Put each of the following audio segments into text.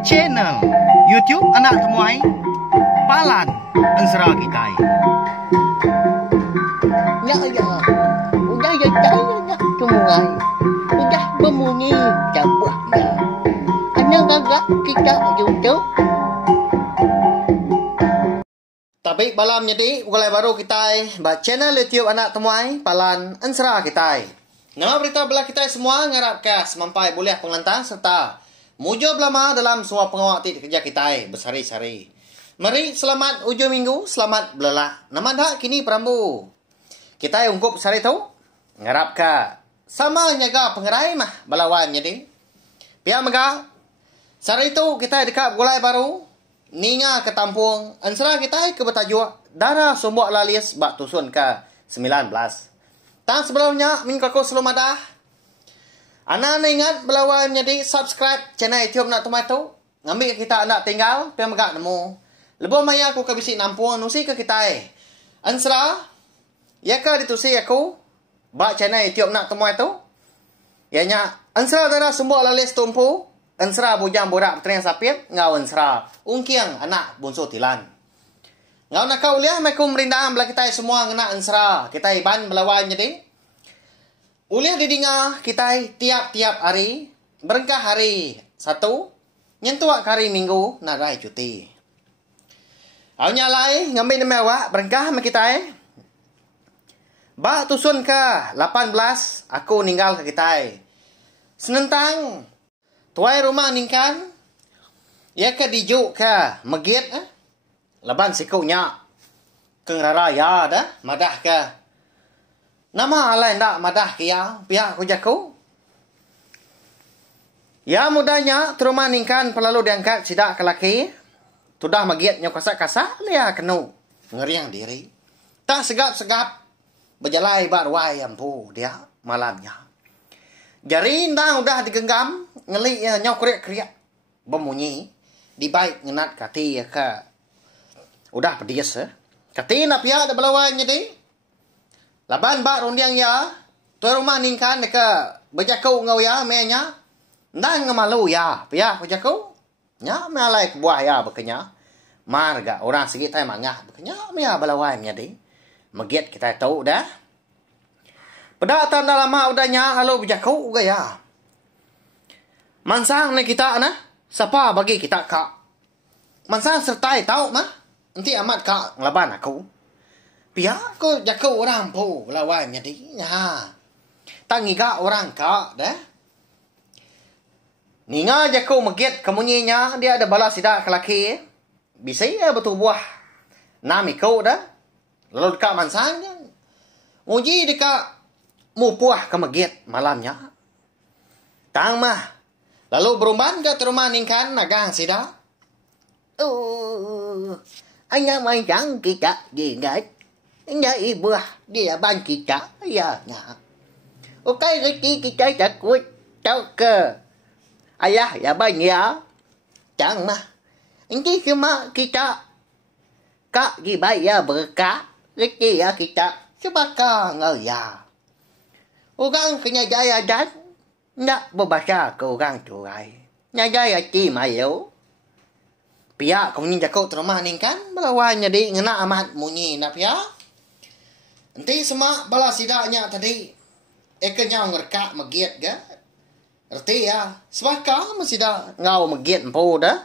Channel YouTube anak temuai Palan Ansara kita. Ya ya, udah ya ya temuai, udah berbunyi cabutnya. Anak agak kita YouTube. Tapi balam jadi mulai baru kita channel YouTube anak temuai Palan Ansara kita. Nama berita belah kita semua ngarap ke semampai boleh penglantang serta mujo belama dalam semua pengawati kerja kita bersari-sari. Mari selamat ujung minggu, selamat belala. Nama dah kini perambu. Kita ungkup sari tu ngarap ke sama nyaga pengerai mah balawan jadi. Pihak mega sari tu kita dekat gulai baru ninga ke tampung ansara kita ke betajuk darah sombok lalis bak tusun ke 19. Tang sebelumnya minggu aku selalu madah. Anak ingat belawan jadi subscribe channel YouTube nak tomato. Ngambil kita nak tinggal pihak mega nemu. Lebih maya aku ke bisi nampung nusi ke kita ansara ya ke ditusi aku bak channel YouTube nak temu itu. Ianya ansara darah sombok lalis tumpu. Ansara bujang borak bertering sapit ngau ansara ungkiang anak bunso tilan. Ngau nak kau lihat mereka merindam belah kita semua ngena ansara kita iban belawan jadi. Uliah didinga kita tiap-tiap hari berengkah hari satu nyentuak hari minggu narai cuti. Au nyalai ngambil mewah berengkah sama kita Ba tusun ke 18 aku ninggal ke kita. Senentang tuai rumah ningkan ya ke dijuk ke megit laban sikunya keng rara ya dah madah ke nama alai ndak madah ke ya pihak ku jaku ya mudahnya terumah ningkan pelalu diangkat sidak ke laki tudah megit nyo kasak-kasak lia kenu ngeriang diri tak segap-segap berjalai barwai ampu dia malamnya. Jari ndang udah digenggam ngeli nyau kriak-kriak bemunyi di baik ngenat kati ya ka udah pedias kati na pia ada belawan jadi laban ba rondiang ya tuan rumah ningkan deka bejakau ngau ya menya ndang ngemalu ya pia bejakau nya malai buah ya bekenya marga orang sikit tai mangah bekenya mea belawan jadi megiat kita tahu dah. Pada tanda lama udahnya kalau berjakau gaya. Mansang ni kita na siapa bagi kita kak. Mansang sertai tahu mah. Nanti amat kak ngelaban aku. Pihak ko jakau orang po lawan jadi. Ya. Tangi kak orang kak dah. Ninga jakau megit kemunyinya dia ada balas sidak ke laki. Bisa ya betul buah. Nami kau dah. Lalu dekat mansang kan. Uji dekat mupuah ke megit malamnya. Tang mah. Lalu berumban ke rumah ningkan nagang sida. Anh mai chẳng kita diingat. Nya ibuah dia ban kita ya nya. Okai rezeki kita takut tahu ke. Ayah ya ban ya. Tang mah. Ini cuma kita kak gibaya berkah. Rezeki ya kita sebaka ngaya. Orang kena jaya dan nak berbahasa ke orang curai. Nak jaya ci mayu. Pihak kau ni jakau terumah ni kan. Belawan jadi ngena amat munyi nak pihak. Nanti semak balas sidaknya tadi. Ekanya ngerkak megit ke. Erti ya. Sebaka masih dah ngau megit empu dah.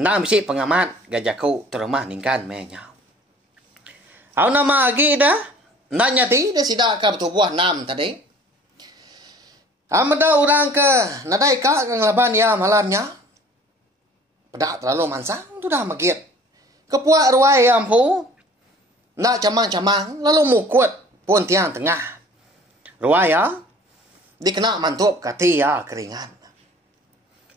Nak mesti pengamat gajakau terumah ni kan menya. Au nama lagi dah. Nanya ti dia sidak ke betul buah 6 tadi. Amada orang ke nadai ka ngelaban ya malamnya. Pedak terlalu mansang tu dah megit. Kepuak ruai ampu. Nak camang-camang lalu mukut pun tiang tengah. Ruai ya dikena mantup kati ya keringan.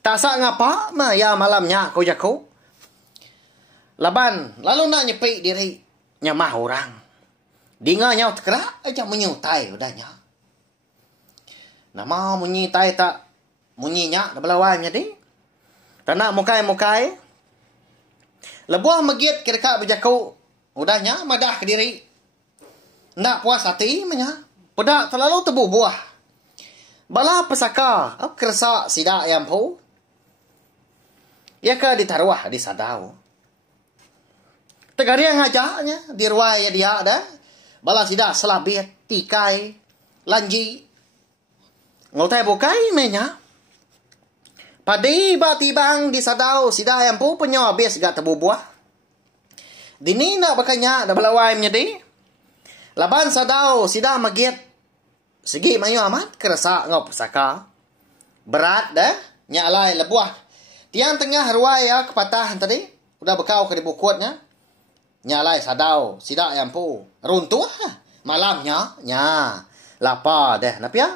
Tak sak ngapa mah ya malamnya kau jaku. Laban lalu nak nyepi diri nyamah orang. Dinga nyau terkerak aja menyutai udahnya. Nama menyitai tak munyinya dah belawan jadi. Tak nak mukai-mukai. Lebuah megit kira-kira berjakau udahnya madah ke diri. Nak puas hati menya. Pedak terlalu tebu buah. Bala pesaka, kerasa sida yang po. Ya ke ditaruh di sadau. Tegariang aja di ruai dia ada. Bala sida selabit, tikai, lanji. Ngotai bukai menya. Padi batibang di sadau sida yang po penyo habis gak tebu buah. Dini nak bakanya da balawai menjadi. Laban sadau sida magit. Segi mayo amat kerasa ngop saka. Berat dah nyalai lebuah. Tiang tengah ruai ya kepatah tadi. Udah bekau ke di bukutnya. Nyalai sadau sida yang po runtuh malamnya nya. Lapa dah napia.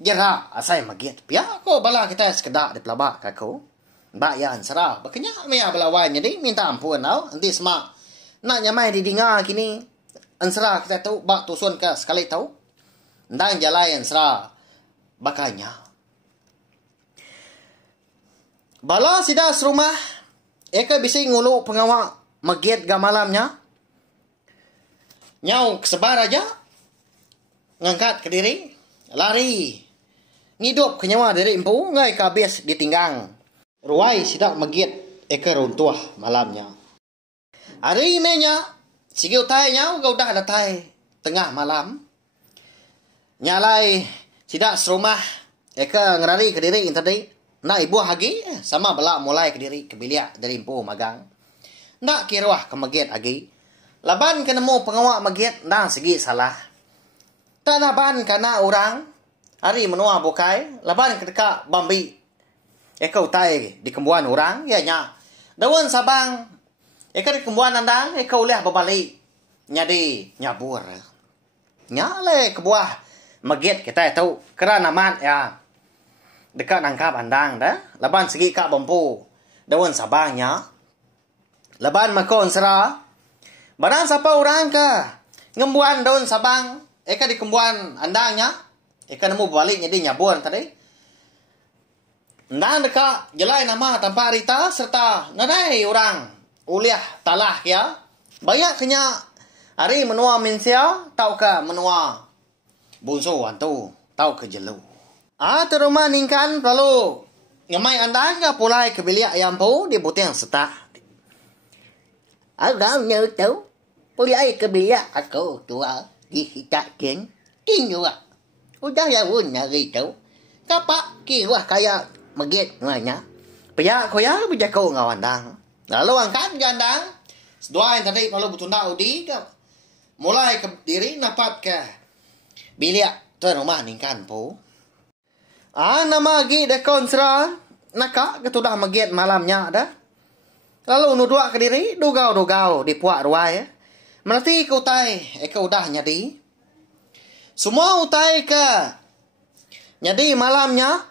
Gerak asai magit. Pia ko bala kita sekedak di pelabak aku. Mbak yan serah. Bakanya mea balawai jadi minta ampun tau. Nanti semak. Nak nyamai didinga kini. Ansera kita tahu bak tusun ke sekali tahu. Ndang jalai ansera. Bakanya. Bala sida serumah. Eka bisa ngulu pengawak magit ga malamnya. Nyau kesebar aja. Ngangkat ke diri. Lari. Ngidup ke nyawa dari empu. Ngai kabis ditinggang. Ruai sida magit. Eka runtuh malamnya. Hari imenya. Sige utai nyau. Gau dah datai. Tengah malam. Nyalai. Sida serumah. Eka ngerari ke diri tadi. Nak ibu hagi sama bala mulai ke diri ke bilik dari empu magang. Nak kiruah ke magit agi. Laban ke nemu pengawak magit nang segi salah. Tak naban kana orang hari menua bukai. Laban ke dekat bambi. Eka utai di kembuan orang ya nya. Daun sabang. Eka di kembuan andang eka uleh berbalik. Nyadi nyabur. Nyale ke buah magit kita tahu kerana mat ya. Dekat nangkap andang dah. Laban segi kak bambu. Daun sabangnya. Laban makon serah. Barang siapa orang ke. Ngembuan daun sabang. Eka di kembuan andangnya. Eka nemu balik jadi nyabun tadi. Andang dekat jelai nama tanpa rita. Serta nadai orang. Uliah talah ya. Banyak kenya. Hari menua minsia. Tau ke menua. Bunso antu. Tau ke jelu. Terumah ningkan lalu ngamai andang ke pulai ke bilik ayam po di buteng setah. Agak nhớ cháu. Pulai ke bilik aku tua di hitakin. Kinyua. Udah ya pun nyari cháu. Kapak kiwah kaya magit nganya. Pia koya bijako ngawandang. Lalu angkat gandang. Dua yang tadi lalu butunda udi ke. Mulai ke diri napat ke bilik terumah ningkan po. Nama agi dekon serah. Naka ketudah magit malamnya ada. Lalu nudua ke diri. Dugau-dugau di puak ruai. Menanti ke utai. Eka udah nyadi. Semua utai ke. Nyadi malamnya.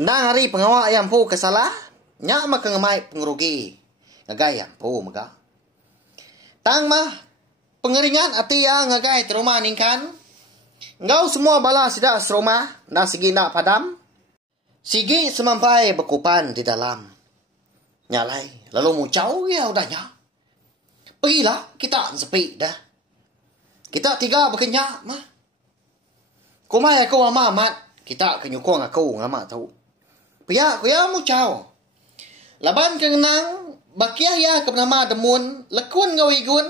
Endang hari pengawak yang pu kesalah. Nyak maka ngemai pengerugi. Ngagai yang pu maka. Tang mah. Pengeringan ati yang ngagai terumah ningkan. Ngau semua bala sida serumah dan segi nak padam. Sigi semampai berkupan di dalam. Nyalai. Lalu mucau ya udahnya. Pergilah kita sepi dah. Kita tiga berkenyak mah. Kumai aku ama amat. Kita kenyukong aku ngamak tahu. Pihak kuya mucau. Laban kenang. Bakiah ya ke bernama demun. Lekun ngawigun.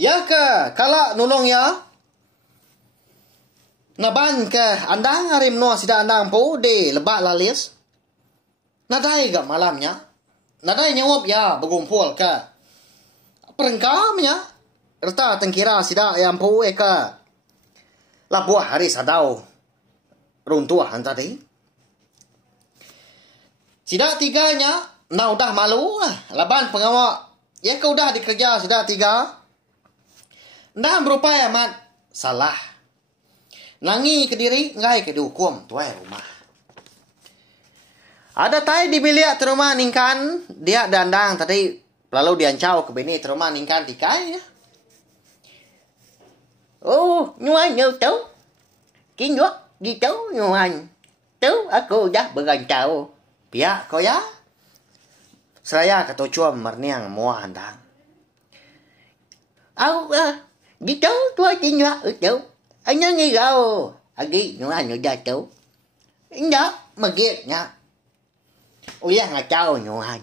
Ya ke kalak nulong ya. Naban ke andang hari menua sida andang po de lebak lalis. Nadai gak malamnya. Nadai nyawab ya bergumpul ke. Perengkamnya. Reta tengkira sida yang po eka. Labuah hari sadau. Runtuhan tadi. Sida tiganya. Nah udah malu. Laban pengawak. Ya ke udah dikerja sida tiga. Nah berupaya amat salah. Nangi ke diri, ngai ke dihukum tuai rumah. Ada tai di bilik terumah ningkan, dia dandang tadi lalu diancau ke bini terumah ningkan tikai ya. Oh, nyuan nhớ cháu. Kiến nhốt đi cháu nyuan. Cháu aku dah berancau. Pia kau ya. Seraya kata cuam merniang mua handang. Đi cháu tua chị nhua ở cháu. Anh nhớ nghi gạo. agi nuan udah tu. Indah magitnya. Uyah ngacau nuan.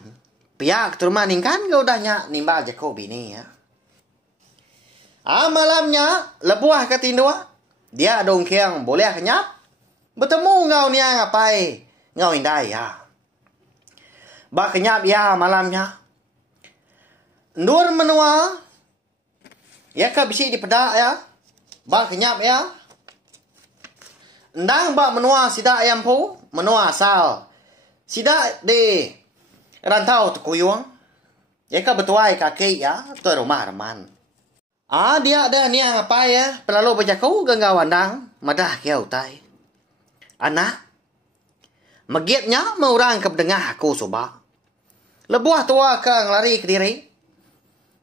Pihak terima ningkan ke udahnya nimba jako bini ya. Malamnya lebuah ke tindua. Dia dong kiang boleh kenyap. Bertemu ngau ni ngapai. Ngau indai ya. Ba kenyap ya malamnya. Ndur menua. Ya ka bisi di pedak ya. Ba kenyap ya. Ndang ba menua sida ayam pu. Menua asal. Sida di rantau tukuyuang. Ya ka betuai kaki ya. Tu rumah reman. Dia ada ni apa ya. Pelalu berjakau gangga wandang. Madah kia utai. Anak. Magitnya maurang ke dengah aku soba. Lebuah tua ke ngelari ke diri.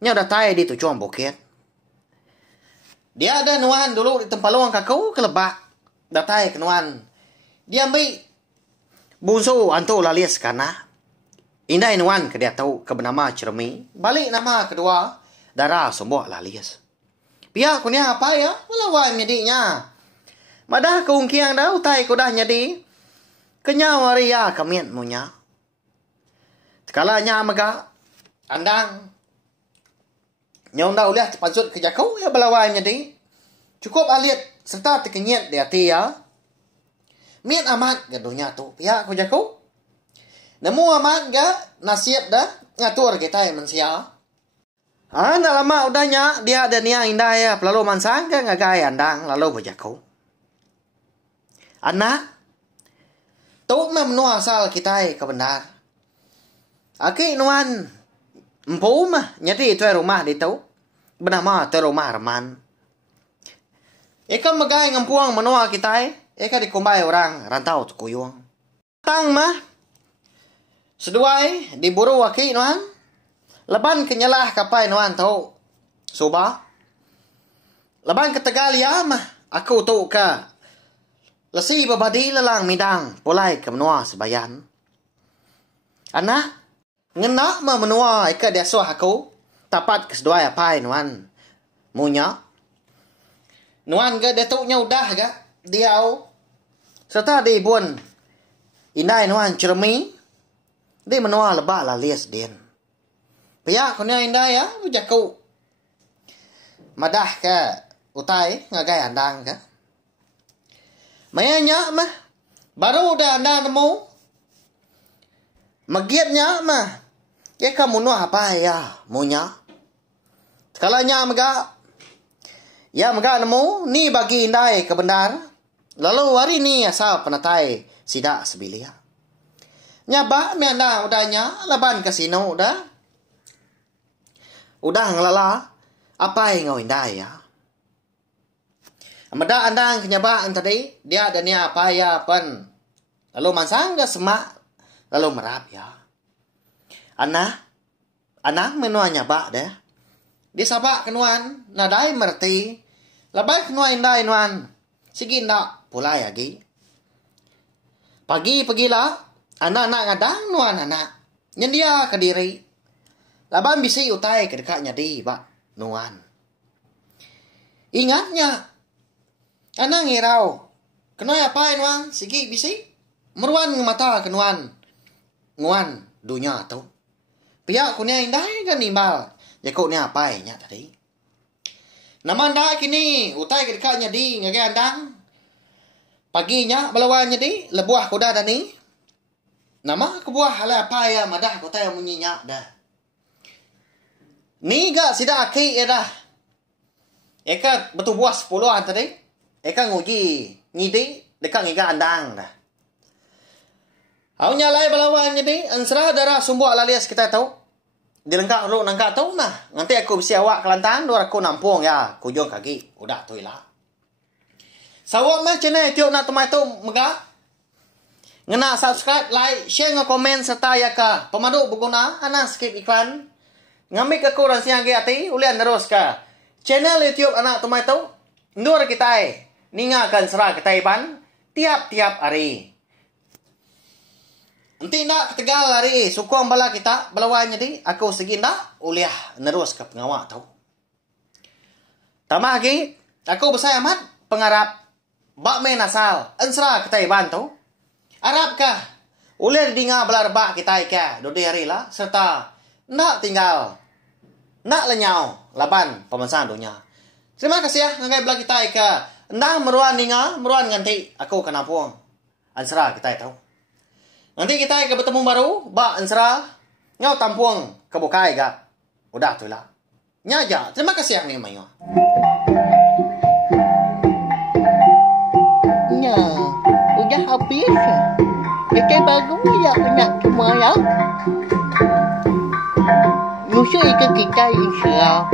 Nya udah tay di tujuan bukit. Dia ada nuan dulu di tempat luang kakau ke lebak. Dah tay ke nuan. Dia ambil bunsu antu lalias kana. Indai nuan ke dia tahu ke bernama Cermi. Balik nama kedua. Darah semua lalias. Pihak ku ni apa ya? Melawai medinya. Madah keungkiang dah utai ku dah nyadi. Kenya waria kamian munya. Sekalanya maga andang. Nyong dah uliah terpansut ke jakau ya belawai nyadi. Cukup alit serta terkenyat di hati ya. Miat amat gaduhnya tu. Pihak ku jakau. Nemu amat ga nasihat dah ngatur kita yang mensia. Nak lama udahnya dia ada niat indah ya. Lalu mansang ke ngagai andang lalu berjakau. Anak. Tu menua asal kita ke benar. Aki nuan. Empu mah. Nyati itu rumah di tu. Bernama itu rumah reman. Eka megai ngempuang menua kita. Eka dikumbai orang rantau tukuyuang. Tang mah. Seduai diburu aki nuan. Leban kenyalah kapai nuan tahu. Soba. Leban ke Tegal ya mah. Aku tu ke. Lesi babadi lelang midang. Pulai ke menua sebayan. Anak. Ngenak mah menua ika dia suah aku. Tapat ke seduai apai nuan. Munya. Nuan ke datuknya udah ke. Diau. Serta di bun. Indai nuan Cermi. Di menua lebak lalias din. Pihak kunia indah ya, jaku. Madah ke utai ngagai andang ke. Mayanya mah baru udah andang nemu. Magiatnya mah. Ya kamu nu apa ya, munya. Sekalanya maga. Ya maga nemu ni bagi indai ke benar. Lalu hari ni asal penatai sidak sebilia. Nyaba mi anda udahnya laban kasino udah. Udah ngelala. Apa yang ngau indah ya? Amada andang kenyabaan tadi. Dia ada ni apa ya pen. Lalu mansang ke semak. Lalu merap ya. Anak menua nyabak deh. Dia sabak kenuan. Nadai merti. Labai kenuan indah nuan. Sigi nak pulai lagi. Pagi-pagilah. Anak-anak ngadang nuan anak. Nyendia ke diri. Laban bisi utai ke dekatnya di bak nuan. Ingatnya. Anak ngirau. Kenoi apa nuan? Sigi bisi. Meruan mata ke nuan. Nguan dunia tu. Pihak kunia indah kan nimbal. Jakau ni apa nya tadi. Nama anda kini utai ke dekatnya di ngagai andang. Paginya belawannya di lebuah kuda dani. Nama kebuah hala apa ya madah kota yang munyinya dah. Ni ga sida aki eda. Eka betul buah 10-an tadi. Eka nguji ngidi dekat ngiga andang dah. Au nyalai belawan jadi ansra darah sumbuak lalias kita tahu. Dilengkap lu nangka tahu nah. Nanti aku bisa awak kelantan dua aku nampung ya. Kujung kaki udah tu lah. Sawak mah channel tiup nak tomato mega. Ngena subscribe, like, share, komen serta ya ka pemandu berguna anak skip iklan. Ngambil ke kurang siang ke hati, ulian terus ka. Channel YouTube anak tomato. Nur kita ninga akan serah kita iban tiap-tiap hari. Nanti nak ketegal hari sukong bala kita belawan jadi aku segi nak uliah terus ke pengawak tau. Tambah lagi aku besar amat pengarap bak main asal ansra kita bantu Arab kah uleh dinga belar bak kita ka do hari lah serta nak tinggal nak lenyau laban pemasan dunia. Terima kasih ya ngai belah kita ka ndang meruan dinga meruan ganti aku kena puang ansra kita tahu. Nanti kita ke bertemu baru bak ansra ngau tampuang kebukai ga. Udah tu lah. Nyaja. Terima kasih yang mayo. Ya, udah habis. Kita baru ya nak semua ya. Musuh itu kita insya